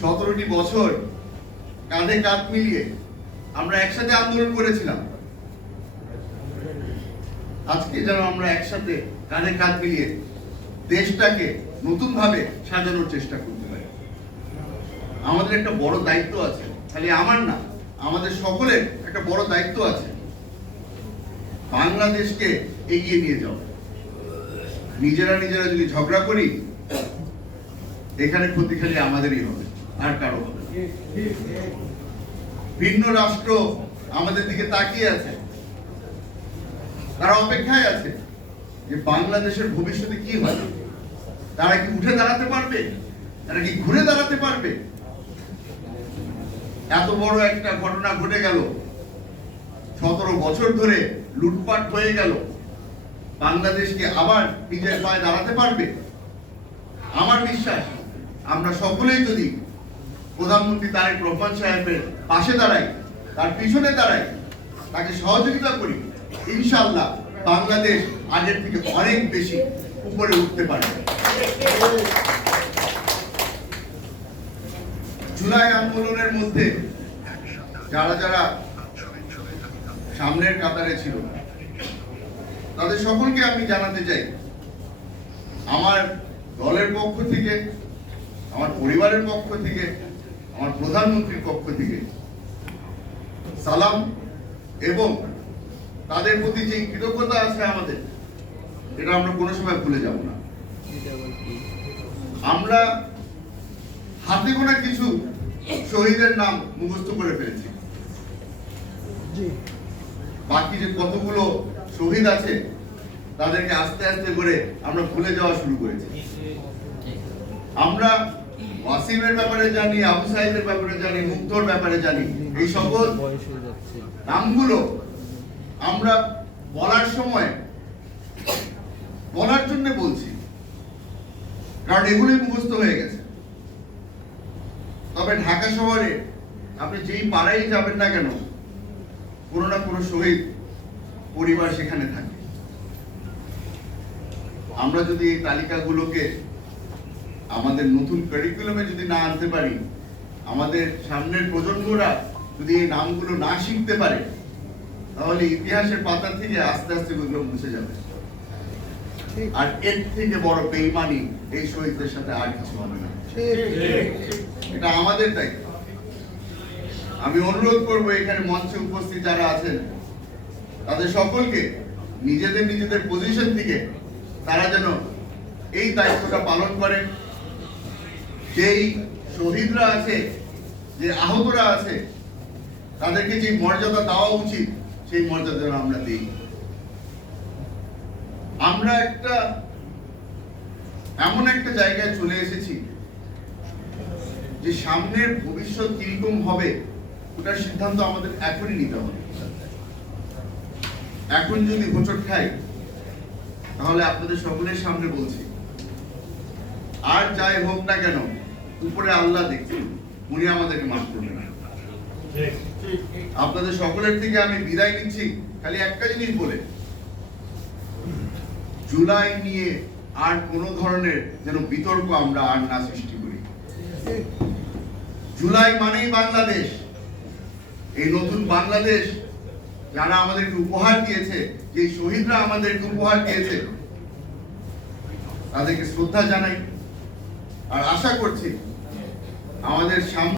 17টি বছর কাঁধে কাঁধ মিলিয়ে আমরা একসাথে আন্দোলন করেছিলাম। আজকে যেন আমরা একসাথে কাঁধে কাঁধ মিলিয়ে দেশটাকে নতুন ভাবে সাজানোর চেষ্টা করতে পারি। আমাদের একটা বড় দায়িত্ব আছে, খালি আমার না, আমাদের সকলের একটা বড় দায়িত্ব আছে, বাংলাদেশকে এগিয়ে নিয়ে যাও। নিজেরা যদি ঝগড়া করি, এখানে ক্ষতি খালি আমাদেরই হবে, আর কারো হবে না। ভিন্ন রাষ্ট্র আমাদের দিকে তাকিয়ে আছে, তারা অপেক্ষায় আছে যে বাংলাদেশের ভবিষ্যতে কি হয়। তারা কি উঠে দাঁড়াতে পারবে, তারা কি ঘুরে দাঁড়াতে পারবে? এত বড় একটা ঘটনা ঘটে গেল, 17 বছর ধরে লুটপাট হয়ে গেল, বাংলাদেশকে আবার নিজের পায়ে দাঁড়াতে পারবে? আমার বিশ্বাস, আমরা সকলেই যদি প্রধানমন্ত্রী তারেক রহমান সাহেবের পাশে দাঁড়াই, তার পিছনে দাঁড়াই, তাকে সহযোগিতা করি, ইনশাআল্লাহ বাংলাদেশ আগের থেকে অনেক বেশি উপরে উঠতে পারবে। জুলাই আন্দোলনের মধ্যে যারা সামনের কাতারে ছিল, তাদের সকলকে আমি জানাতে চাই, আমার দলের পক্ষ থেকে, আমার পরিবারের পক্ষ থেকে, আমার প্রধানমন্ত্রীর পক্ষ থেকে সালাম, এবং তাদের প্রতি যে কৃতজ্ঞতা আছে আমাদের, এটা আমরা কোনো সময় ভুলে যাব না। আমরা হাতে গোনা কিছু শহীদের নাম মুখস্থ করে ফেলেছি, বাকি যে কতগুলো শহীদ আছে তাদেরকে আস্তে আস্তে করে আমরা ভুলে যাওয়া শুরু করেছি। আমরা ওয়াসিমের ব্যাপারে জানি, আবু সাইদের ব্যাপারে জানি, মুগ্ধর ব্যাপারে জানি, এই সকল নামগুলো আমরা বলার সময় বলার জন্য বলছি, কারণ এগুলোই মুখস্থ হয়ে গেছে। তবে ঢাকা শহরে আপনি যেই পাড়ায় যাবেন না কেন, কোনো না কোনো শহীদ পরিবার সেখানে থাকে। আমরা যদি এই তালিকাগুলোকে আমাদের নতুন কারিকুলামে যদি না আনতে পারি, আমাদের সামনের প্রজন্মরা যদি এই নামগুলো না শিখতে পারে, তাহলে ইতিহাসের পাতা থেকে আস্তে আস্তে ওগুলো মুছে যাবে। আর এর থেকে বড় বেঈমানি এই শহীদদের সাথে আর কিছু হবে না। এটা আমাদের দায়িত্ব। আমি অনুরোধ করব, এখানে মঞ্চে উপস্থিত যারা আছেন তাদের সকলকে নিজেদের পজিশন থেকে তারা যেন এই দায়িত্বটা পালন করে। যেই শহীদরা আছে, যে আহতরা আছে, তাদেরকে যে মর্যাদা দেওয়া উচিত, সেই মর্যাদা আমরা দিই। আমরা এমন একটা জায়গায় চলে এসেছি যে সামনের ভবিষ্যৎ কিরকম হবে ওটার সিদ্ধান্ত আমাদের এখনই নিতে হবে। এখন যদি হোঁচট খাই, তাহলে আপনাদের সকলের সামনে বলছি, আর যাই হোক না কেন, উপরে আল্লাহ দেখছেন, উনি আমাদেরকে মাফ করবেন না। আপনাদের সকলের থেকে আমি বিদায় নিচ্ছি খালি একটা জিনিস বলে, জুলাই নিয়ে আর কোন ধরনের যেন বিতর্ক আমরা আর না সৃষ্টি করি। জুলাই মানেই বাংলাদেশ। এই নতুন বাংলাদেশ যারা আমাদেরকে উপহার দিয়েছে, যে শহীদরা আমাদেরকে উপহার দিয়েছে, তাদেরকে শ্রদ্ধা জানাই। আর আশা করছি আমাদের সামনে